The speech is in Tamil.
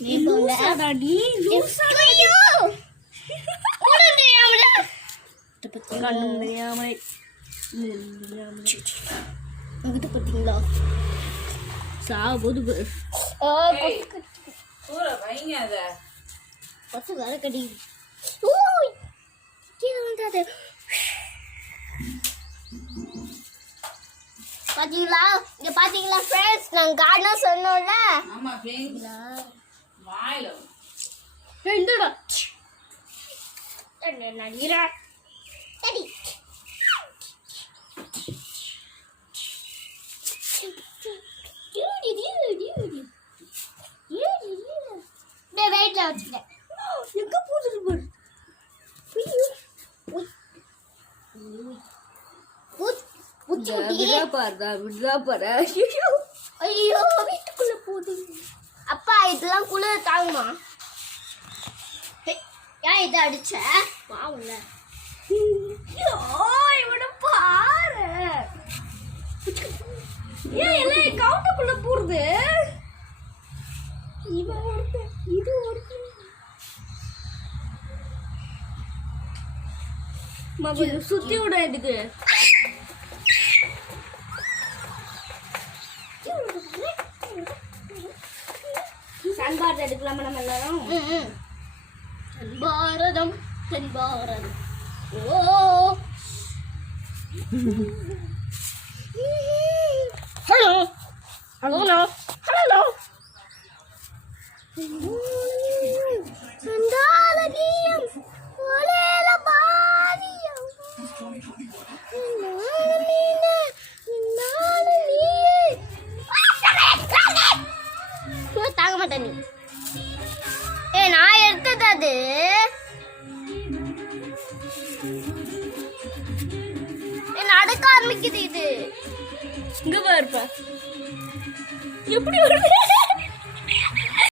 நீ லூசாடாடி லூசாடியோ கண்ணு தெரியாமலே அங்கிட்ட பார்த்தீங்களா சாவுது பசு வேற கடி கீழே வந்தாது பாத்தீங்களா இங்க பாத்தீங்களா ஃப்ரெண்ட்ஸ் நான் கார்டன் சொன்னோம்ல ஆமா ஃப்ரெண்ட்ஸ் வாயில ரெண்டுடா என்ன நடிரா சரி வெயிட்ல வச்சுட்டேன் எங்க போகுது பாரு ஐயோ வீட்டுக்குள்ள போகுது அப்பா இதெல்லாம் குளிர் தாங்குமா ஏன் இதை அடிச்ச பாவம்ல இவனை பாரு ஏன் எல்லாம் கவுண்டுக்குள்ள போறது இவன் ஒருத்தன் இது ஒருத்தன் சுத்தி விட இதுக்கு சன்பாரதம் எடுக்கலாமா நம்ம எல்லாரும் பாரதம் தென் பாரதம் ஓ ஹலோ ஹலோ ஹலோ சந்தாலகியம் ஒலேல பாரியம் நானே தாங்க மாட்டேன் நீ நான் எடுத்தது அது நடக்க ஆரம்பிக்குது இது இங்க பாருப்பா எப்படி வருது